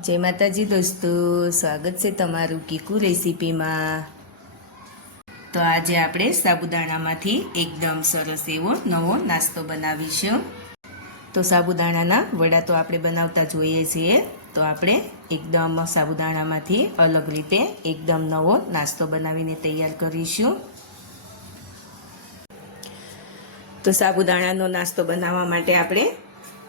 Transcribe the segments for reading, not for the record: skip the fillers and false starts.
જય માતાજી દોસ્તો, સ્વાગત છે તમારું કીકુ રેસીપીમાં। તો આજે આપણે સાબુદાણામાંથી એકદમ સરસ એવો નવો નાસ્તો બનાવીશું। તો સાબુદાણાના વડા તો આપણે બનાવતા જોઈએ છીએ, તો આપણે એકદમ સાબુદાણામાંથી અલગ રીતે એકદમ નવો નાસ્તો બનાવીને તૈયાર કરીશું। તો સાબુદાણાનો નાસ્તો બનાવવા માટે આપણે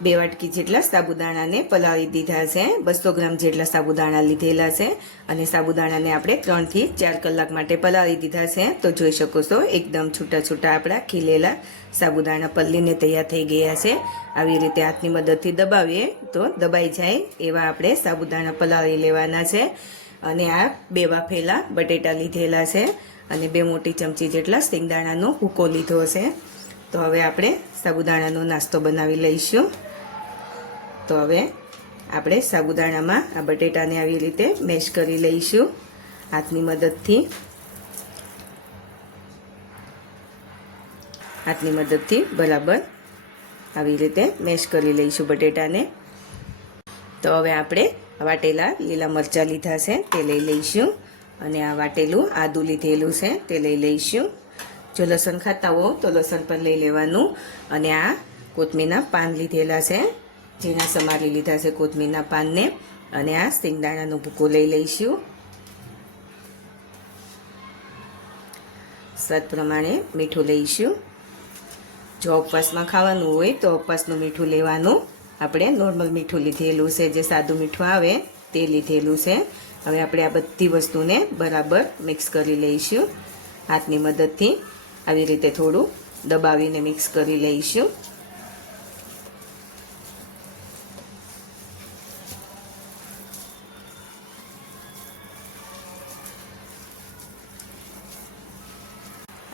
2 વાટકી જેટલા સાબુદાણાને પલાળી દીધા છે। 200 ગ્રામ જેટલા સાબુદાણા લીધેલા છે અને સાબુદાણાને આપણે 3 થી 4 કલાક માટે પલાળી દીધા છે। તો જોઈ શકો છો એકદમ છૂટા છૂટા આપણા ખીલેલા સાબુદાણા પલ્લીને તૈયાર થઈ ગયા છે। આવી રીતે હાથની મદદથી દબાવીએ તો દબાઈ જાય એવા આપણે સાબુદાણા પલાળી લેવાના છે। અને આ 2 બાફેલા બટેટા લીધેલા છે અને 2 મોટી ચમચી જેટલા સિંગદાણાનો ભૂકો લીધો છે। તો હવે આપણે સાબુદાણાનો નાસ્તો બનાવી લઈશું। તો હવે આપણે સાબુદાણામાં આ બટેટાને આવી રીતે મેશ કરી લઈશું હાથની મદદથી બરાબર આવી રીતે મેશ કરી લઈશું બટેટાને। તો હવે આપણે વાટેલા લીલા મરચાં લીધા છે તે લઈ લઈશું અને આ વાટેલું આદું લીધેલું છે તે લઈ લઈશું। જો લસણ ખાતા હો તો લસણ પણ લઈ લેવાનું અને આ કોથમીરના પાન લીધેલા છે, જેના સમારી લીધા છે કોથમીરના પાનને, અને આ સિંગદાણાનો ભૂકો લઈ લઈશું। સ્વાદ પ્રમાણે મીઠું લઈશું। જો ઉપવાસમાં ખાવાનું હોય તો ઉપવાસનું મીઠું લેવાનું, આપણે નોર્મલ મીઠું લીધેલું છે, જે સાદું મીઠું આવે તે લીધેલું છે। હવે આપણે આ બધી વસ્તુને બરાબર મિક્સ કરી લઈશું હાથની મદદથી, આવી રીતે થોડું દબાવીને મિક્સ કરી લઈશું।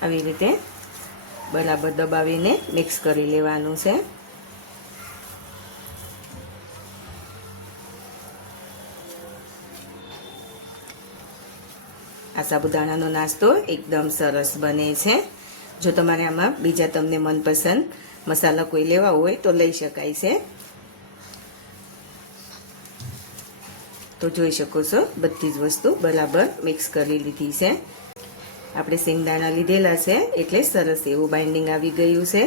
આવી રીતે બરાબર દબાવીને મિક્સ કરી લેવાનું છે। આ સાબુદાણાનો નાસ્તો એકદમ સરસ બને છે। જો તમારે આમાં બીજા તમને મનપસંદ મસાલા કોઈ લેવા હોય તો લઈ શકાય છે। તો જોઈ શકો છો બધી જ વસ્તુ બરાબર મિક્સ કરી લીધી છે। આપણે સિંગદાણા લીધેલા છે એટલે સરસ એવું બાઇન્ડિંગ આવી ગયું છે।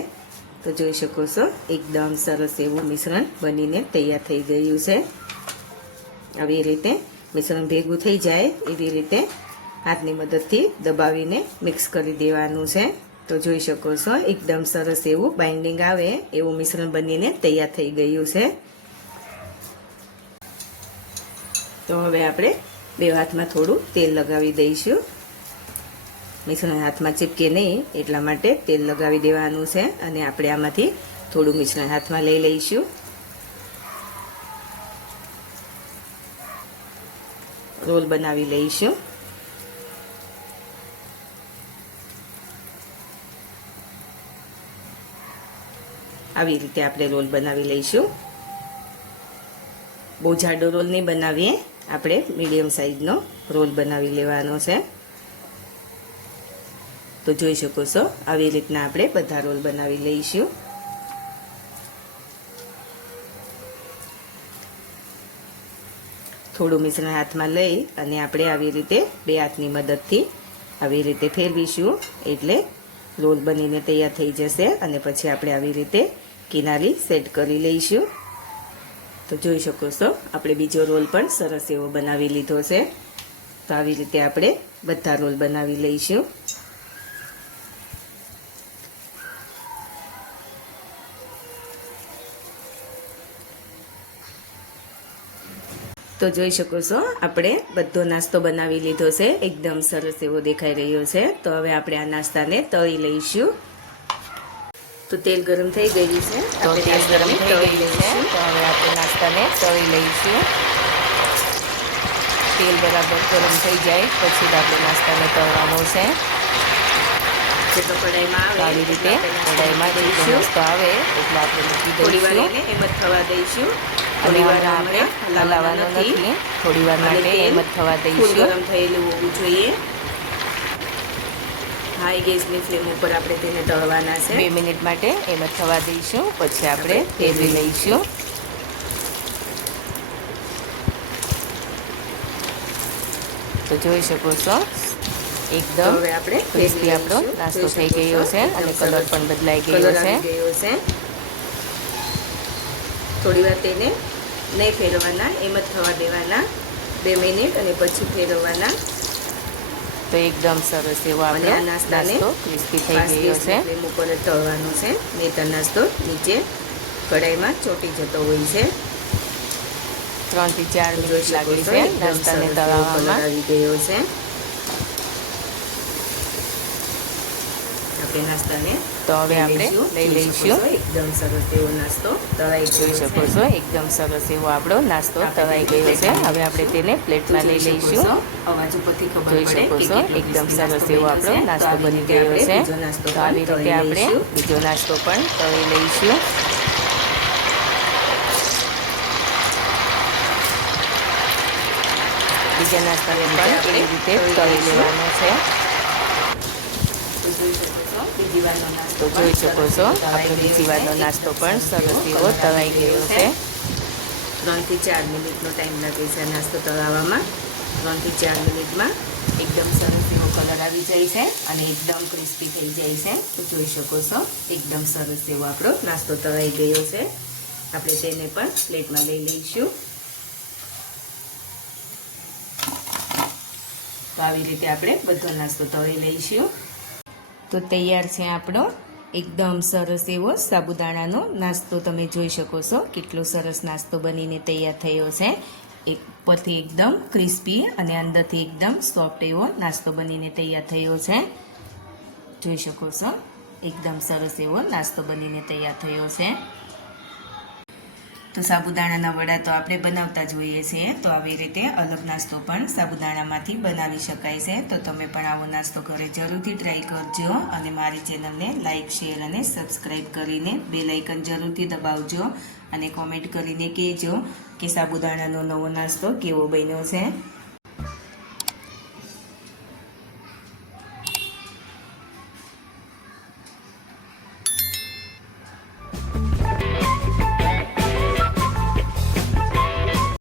તો જોઈ શકો છો એકદમ સરસ એવું મિશ્રણ બનીને તૈયાર થઈ ગયું છે। આવી રીતે મિશ્રણ ભેગું થઈ જાય એવી રીતે હાથની મદદથી દબાવીને મિક્સ કરી દેવાનું છે। તો જોઈ શકો છો એકદમ સરસ એવું બાઇન્ડિંગ આવે એવું મિશ્રણ બનીને તૈયાર થઈ ગયું છે। તો હવે આપણે 2 હાથમાં થોડું તેલ લગાવી દઈશું, મિશ્રણ હાથમાં ચીપકે નહીં એટલા માટે તેલ લગાવી દેવાનું છે। અને આપણે આમાંથી થોડું મિશ્રણ હાથમાં લઈ લઈશું, રોલ બનાવી લઈશું। આવી રીતે આપણે રોલ બનાવી લઈશું। બહુ જાડો રોલ નહીં બનાવીએ, આપણે મીડિયમ સાઈઝનો રોલ બનાવી લેવાનો છે। તો જોઈ શકો છો આવી રીતના આપણે બધા રોલ બનાવી લઈશું। થોડું મિશ્રણ હાથમાં લઈ અને આપણે આવી રીતે 2 હાથની મદદથી આવી રીતે ફેરવીશું એટલે રોલ બનીને તૈયાર થઈ જશે। અને પછી આપણે આવી રીતે કિનારી સેટ કરી લઈશું। તો જોઈ શકો છો આપણે બીજો રોલ પણ સરસ એવો બનાવી લીધો છે। તો આવી રીતે આપણે બધા રોલ બનાવી લઈશું। તો જોઈ શકો છો આપણે બધો નાસ્તો બનાવી લીધો છે, એકદમ સરસ એવો દેખાઈ રહ્યો છે। તો હવે આપણે આ નાસ્તાને તળી લઈશું। તો તેલ ગરમ થઈ ગયું છે, તો તેલ ગરમ થઈ ગયું છે, તો હવે આપણે નાસ્તાને તળી લઈશું। તેલ બરાબર ગરમ થઈ જાય પછી જ આપણે નાસ્તાને તળવાનો છે। જેટલો કઢાઈમાં આવે આવી રીતે કઢાઈમાં જેટલો મસ્ત આવે એટલે આપણે મૂકી દઈશું, એમ જ થવા દઈશું। થોડી વાર આપણે હલાવવાનો નથી, થોડી વાર માટે એમ જ થવા દઈશું। ગરમ થયેલું હોવું જોઈએ। હાઈ ગેસની ફ્લેમ ઉપર આપણે તેને તળવાના છે। 2 મિનિટ માટે એમ જ થવા દઈશું, પછી આપણે ફેરવી લઈશું। તો જોઈ શકો છો એકદમ હવે આપણે ક્રિસ્પી આપણો નાસ્તો થઈ ગયો છે અને કલર પણ બદલાઈ ગયો છે. થોડી વાર તેને નહીં ફેરવવાના, એમ જ થવા દેવાના 2 મિનિટ અને પછી ફેરવવાના. તો એકદમ સરસ એવો આપણો નાસ્તો ક્રિસ્પી થઈ ગયો છે. ફ્લેમ ઉપર જ તળવાનો છે, નહીંતર નાસ્તો નીચે કઢાઈમાં ચોંટી જતો હોય છે. 3 થી 4 મિનિટ લાગે છે નાસ્તાને તળવામાં. આવી ગયો છે. આપણે નાસ્તાને તો હવે આપણે લઈ લઈશું. એકદમ સરસ એવો નાસ્તો તળાઈ જોઈ શકો છો એકદમ સરસ એવો આપણો નાસ્તો તળાઈ ગયો છે. હવે આપણે તેને પ્લેટમાં લઈ લઈશું. અવાજ ઉપરથી ખબર જોઈ શકો છો એકદમ સરસ એવો આપણો નાસ્તો બની ગયો છે. તો આવી રીતે આપણે બીજો નાસ્તો પણ તળી લઈશું. બીજા નાસ્તાને પણ એવી રીતે તળી લેવાનો છે. તો જોઈ શકો છો આપણો બીજી વારનો નાસ્તો પણ સરસ એવો તળાઈ ગયો છે. 3 થી 4 મિનિટનો ટાઈમ લાગે છે નાસ્તો તળાવવામાં. 3 થી 4 મિનિટમાં એકદમ સરસ એવો કલર આવી જાય છે અને એકદમ ક્રિસ્પી થઈ જાય છે. તો જોઈ શકો છો એકદમ સરસ એવો આપણો નાસ્તો તળાઈ ગયો છે. આપણે તેને પણ પ્લેટમાં લઈ લઈશું. તો આવી રીતે આપણે બધો નાસ્તો તળી લઈશું. તો તૈયાર છે આપણો એકદમ સરસ એવો સાબુદાણાનો નાસ્તો. તમે જોઈ શકો છો કેટલો સરસ નાસ્તો બનીને તૈયાર થયો છે. ઉપરથી એકદમ ક્રિસ્પી અને અંદરથી એકદમ સોફ્ટ એવો નાસ્તો બનીને તૈયાર થયો છે. જોઈ શકો છો એકદમ સરસ એવો નાસ્તો બનીને તૈયાર થયો છે. તો સાબુદાણાના વડા તો આપણે બનાવતા જ હોઈએ છીએ. તો આવી રીતે અલગ નાસ્તો પણ સાબુદાણામાંથી બનાવી શકાય છે. તો તમે પણ આવો નાસ્તો ઘરે જરૂરથી ટ્રાય કરજો અને મારી ચેનલને લાઇક, શેર અને સબસ્ક્રાઈબ કરીને બેલ આઇકન જરૂરથી દબાવજો અને કોમેન્ટ કરીને કહેજો કે સાબુદાણાનો નવો નાસ્તો કેવો બન્યો છે.